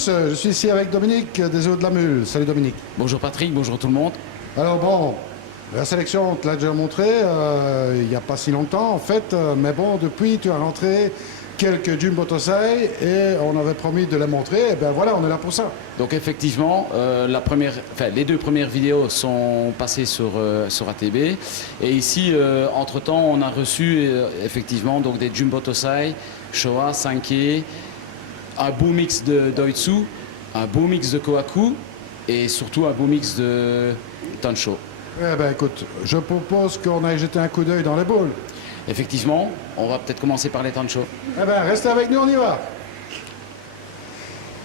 tous, je suis ici avec Dominique des Eaux de la Mule. Salut Dominique. Bonjour Patrick, bonjour tout le monde. Alors bon, la sélection, on te l'a déjà montré il n'y a pas si longtemps en fait, mais bon, depuis tu as rentré quelques Jumbo Tosai et on avait promis de les montrer, et bien voilà, on est là pour ça. Donc effectivement, les deux premières vidéos sont passées sur ATB. Et ici, entre-temps, on a reçu effectivement donc des Jumbo Tosai, Showa, Sankei, un beau mix de Doitsu, un beau mix de Kohaku et surtout un beau mix de Tansho. Eh bien écoute, je propose qu'on aille jeter un coup d'œil dans les bowls. Effectivement, on va peut-être commencer par les Tansho. Eh bien restez avec nous, on y va.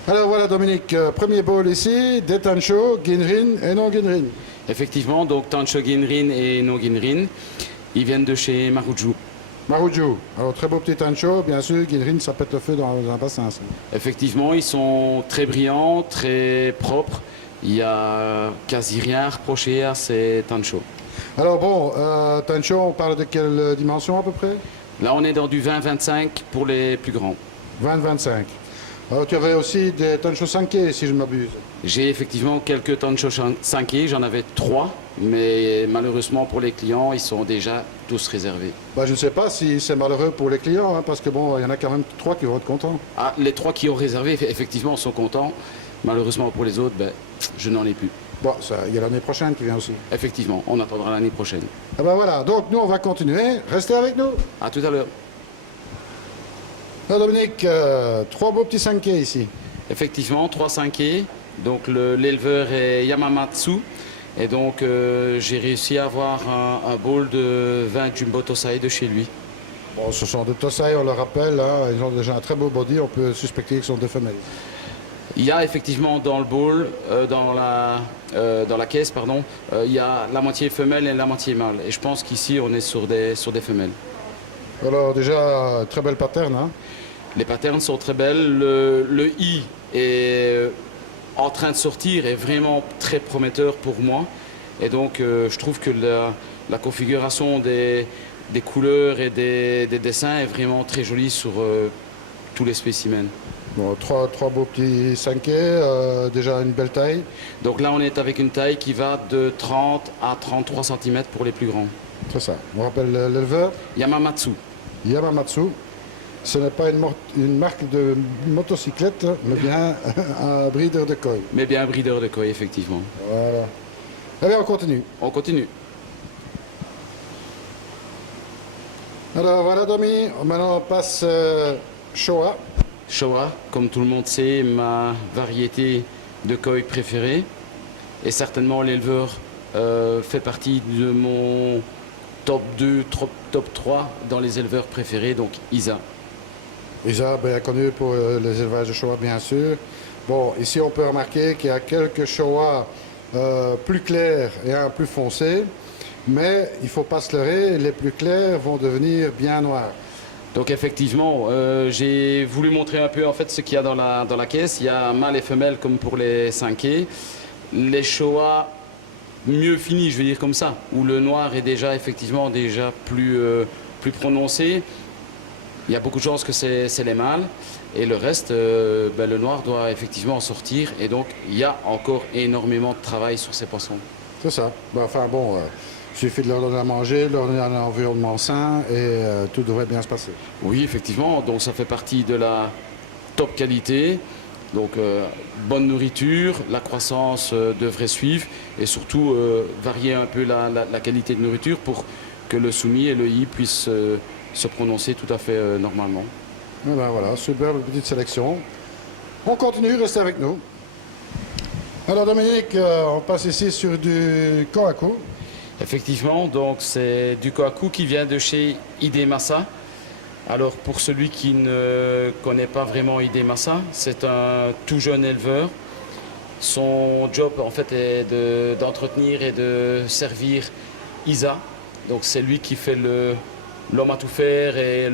Alors voilà Dominique, premier bowl ici, des Tansho, Ginrin et non Ginrin. Effectivement, donc Tansho Ginrin et no Ginrin, ils viennent de chez Maruju. Maruju, alors très beau petit Tansho, bien sûr, Ginrin ça pète le feu dans un bassin. Ça. Effectivement, ils sont très brillants, très propres. Il n'y a quasi rien à reprocher à ces Tansho. Alors bon, Tansho, on parle de quelle dimension à peu près? Là, on est dans du 20-25 pour les plus grands. 20-25. Alors tu avais aussi des Tansho Sankei, si je ne m'abuse. J'ai effectivement quelques Tansho Sankei, j'en avais 3, mais malheureusement pour les clients, ils sont déjà tous réservés. Bah, je ne sais pas si c'est malheureux pour les clients, hein, parce que bon, il y en a quand même 3 qui vont être contents. Ah, les 3 qui ont réservé, effectivement, sont contents. Malheureusement pour les autres, je n'en ai plus. Bon, il y a l'année prochaine qui vient aussi. Effectivement, on attendra l'année prochaine. Ah ben voilà, donc nous on va continuer. Restez avec nous. À tout à l'heure. Alors Dominique, 3 beaux petits Sankei ici. Effectivement, 3 Sankei. Donc l'éleveur est Yamamatsu. Et donc j'ai réussi à avoir un bowl de 20 Jumbo Tosai de chez lui. Bon, ce sont des Tosai, on le rappelle, hein, ils ont déjà un très beau body, on peut suspecter qu'ils sont des femelles. Il y a effectivement dans le bowl, dans la caisse, pardon, il y a la moitié femelle et la moitié mâle. Et je pense qu'ici, on est sur des femelles. Alors déjà, très belle pattern. Hein. Les patterns sont très belles. Le I est en train de sortir, est vraiment très prometteur pour moi. Et donc, je trouve que la configuration des couleurs et des dessins est vraiment très jolie sur tous les spécimens. Bon, trois beaux petits Sankei, déjà une belle taille. Donc là, on est avec une taille qui va de 30 à 33 cm pour les plus grands. C'est ça. On rappelle l'éleveur Yamamatsu. Yamamatsu. Ce n'est pas une marque de motocyclette, mais bien un breeder de koi. Mais bien un breeder de koi, effectivement. Voilà. Eh bien, on continue. On continue. Alors voilà, Domi. Maintenant, on passe Showa. Showa, comme tout le monde sait, ma variété de koi préférée. Et certainement l'éleveur fait partie de mon top 2, top 3 dans les éleveurs préférés, donc Isa. Isa, bien connu pour les élevages de Showa, bien sûr. Bon, ici on peut remarquer qu'il y a quelques Showa plus clairs et un plus foncé. Mais il ne faut pas se leurrer, les plus clairs vont devenir bien noirs. Donc effectivement, j'ai voulu montrer un peu en fait ce qu'il y a dans la caisse. Il y a mâle et femelle comme pour les Sankei. Les Showa mieux finis, je veux dire comme ça, où le noir est déjà effectivement plus prononcé. Il y a beaucoup de chances que c'est les mâles. Et le reste, le noir doit effectivement en sortir. Et donc il y a encore énormément de travail sur ces poissons. C'est ça. Enfin bon... Il suffit de leur donner à manger, de leur donner un environnement sain et tout devrait bien se passer. Oui, effectivement. Donc ça fait partie de la top qualité. Donc bonne nourriture, la croissance devrait suivre et surtout varier un peu la qualité de nourriture pour que le soumis et le i puissent se prononcer tout à fait normalement. Et ben voilà, superbe petite sélection. On continue, restez avec nous. Alors Dominique, on passe ici sur du Kohaku. Effectivement, donc c'est du Kohaku qui vient de chez Hidemasa. Alors pour celui qui ne connaît pas vraiment Hidemasa, c'est un tout jeune éleveur. Son job en fait est d'entretenir et de servir Isa. Donc c'est lui qui fait l'homme à tout faire et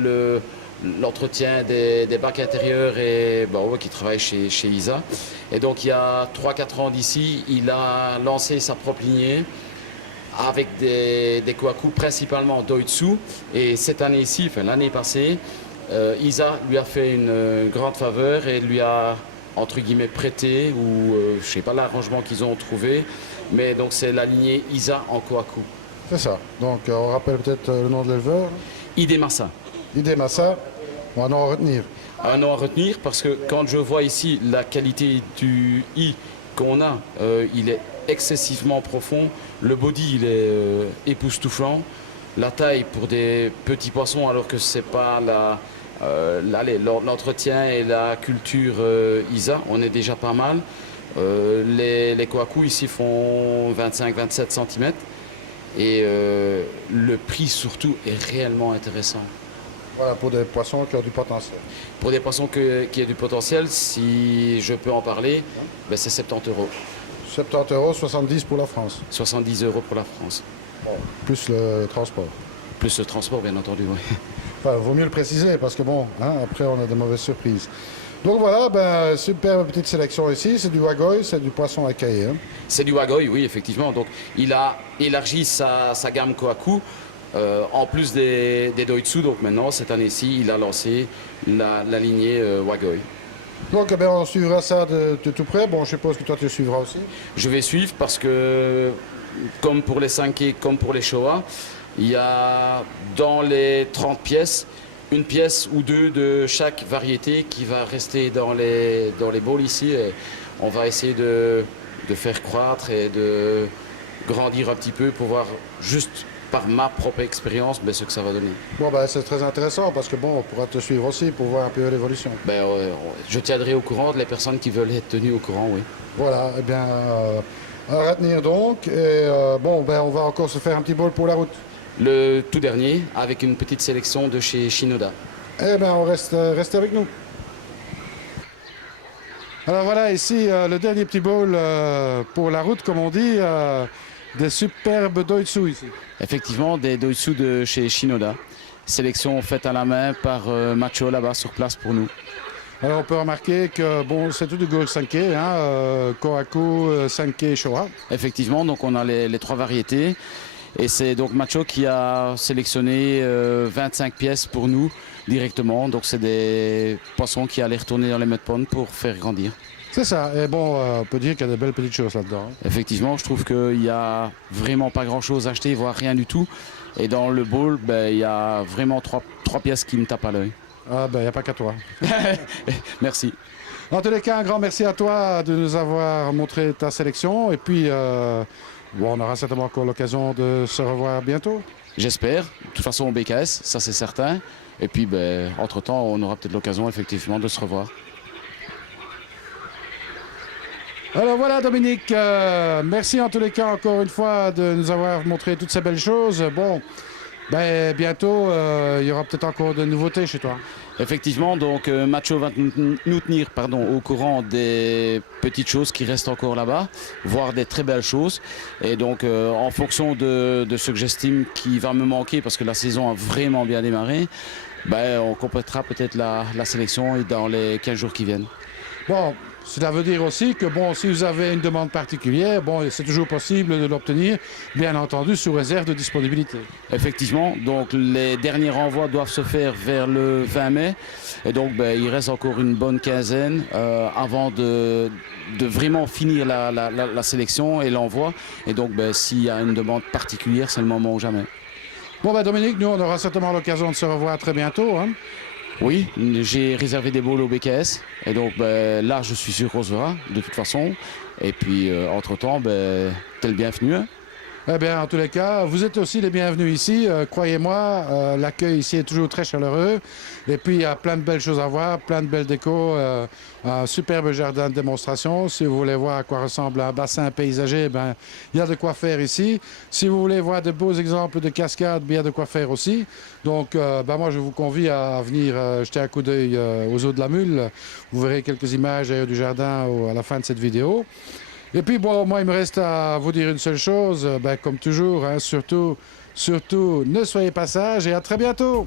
l'entretien des bacs intérieurs et qui travaille chez Isa. Et donc il y a 3-4 ans d'ici, il a lancé sa propre lignée avec des Kohaku principalement Doitsu. Et cette année-ci, enfin l'année passée, Isa lui a fait une grande faveur et lui a entre guillemets prêté ou je sais pas l'arrangement qu'ils ont trouvé, mais donc c'est la lignée Isa en Kohaku. C'est ça. Donc on rappelle peut-être le nom de l'éleveur. Idemasa. Idemasa, on va en retenir. Un nom à retenir parce que quand je vois ici la qualité du I qu'on a, il est excessivement profond, le body il est époustouflant, la taille pour des petits poissons alors que c'est pas l'entretien et la culture ISA, on est déjà pas mal. Les Kohaku ici font 25-27 cm et le prix surtout est réellement intéressant. Voilà, pour des poissons qui ont du potentiel. Pour des poissons qui ont du potentiel, si je peux en parler, ben c'est 70 euros. 70 euros, 70 pour la France. 70 euros pour la France. Bon, plus le transport. Plus le transport, bien entendu, oui. Enfin, vaut mieux le préciser parce que bon, hein, après on a de mauvaises surprises. Donc voilà, ben, super petite sélection ici, c'est du Wagoi, c'est du poisson à cailler. Hein. C'est du Wagoi, oui, effectivement. Donc il a élargi sa gamme Kohaku, en plus des Doitsu. Donc maintenant, cette année-ci, il a lancé la lignée Wagoi. Donc eh ben, on suivra ça de tout près. Bon, je suppose que toi tu suivras aussi. Je vais suivre parce que, comme pour les Sankei, comme pour les Showa, il y a dans les 30 pièces, une pièce ou deux de chaque variété qui va rester dans les bowls ici. Et on va essayer de faire croître et de grandir un petit peu pour voir juste par ma propre expérience ce que ça va donner. Bon, ben, c'est très intéressant parce que bon, on pourra te suivre aussi pour voir un peu l'évolution. Ben, je tiendrai au courant les personnes qui veulent être tenues au courant, oui. Voilà, eh bien, à retenir donc. Et bon, ben, on va encore se faire un petit bol pour la route. Le tout dernier, avec une petite sélection de chez Shinoda. Eh bien, on reste avec nous. Alors voilà, ici, le dernier petit bowl pour la route, comme on dit, des superbes Doitsu ici. Effectivement, des Doitsu de chez Shinoda. Sélection faite à la main par Macho là-bas sur place pour nous. Alors on peut remarquer que bon, c'est tout du Go Sankei, hein, Kohaku, Sankei, Showa. Effectivement, donc on a les trois variétés. Et c'est donc Macho qui a sélectionné 25 pièces pour nous directement. Donc c'est des poissons qui allaient retourner dans les mud ponds pour faire grandir. C'est ça. Et bon, on peut dire qu'il y a de belles petites choses là-dedans. Effectivement, je trouve qu'il n'y a vraiment pas grand-chose à acheter, voire rien du tout. Et dans le bowl, il y a vraiment trois pièces qui me tapent à l'œil. Ah ben, il n'y a pas qu'à toi. Merci. En tous les cas, un grand merci à toi de nous avoir montré ta sélection. Et puis, bon, on aura certainement encore l'occasion de se revoir bientôt. J'espère. De toute façon, au BKS, ça c'est certain. Et puis, entre-temps, on aura peut-être l'occasion effectivement de se revoir. Alors voilà Dominique, merci en tous les cas encore une fois de nous avoir montré toutes ces belles choses. Bon, ben, bientôt il y aura peut-être encore de nouveautés chez toi. Effectivement, donc Macho va nous tenir au courant des petites choses qui restent encore là-bas, voire des très belles choses. Et donc en fonction de ce que j'estime qui va me manquer, parce que la saison a vraiment bien démarré, on complétera peut-être la sélection dans les 15 jours qui viennent. Bon, cela veut dire aussi que bon, si vous avez une demande particulière, bon, c'est toujours possible de l'obtenir, bien entendu sous réserve de disponibilité. Effectivement, donc les derniers renvois doivent se faire vers le 20 mai. Et donc il reste encore une bonne quinzaine avant de vraiment finir la sélection et l'envoi. Et donc s'il y a une demande particulière, c'est le moment ou jamais. Bon Dominique, nous on aura certainement l'occasion de se revoir très bientôt. Hein. Oui, j'ai réservé des bowls au BKS et donc là je suis sûr qu'on se verra de toute façon. Et puis entre-temps, t'es le bienvenu. Hein. Eh bien, en tous les cas, vous êtes aussi les bienvenus ici. Croyez-moi, l'accueil ici est toujours très chaleureux. Et puis, il y a plein de belles choses à voir, plein de belles décos, un superbe jardin de démonstration. Si vous voulez voir à quoi ressemble un bassin paysager, il y a de quoi faire ici. Si vous voulez voir de beaux exemples de cascades, il y a de quoi faire aussi. Donc, moi, je vous convie à venir jeter un coup d'œil aux eaux de la Mule. Vous verrez quelques images d'ailleurs du jardin à la fin de cette vidéo. Et puis, bon, moi, il me reste à vous dire une seule chose, comme toujours, hein, surtout, ne soyez pas sages et à très bientôt.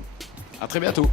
À très bientôt.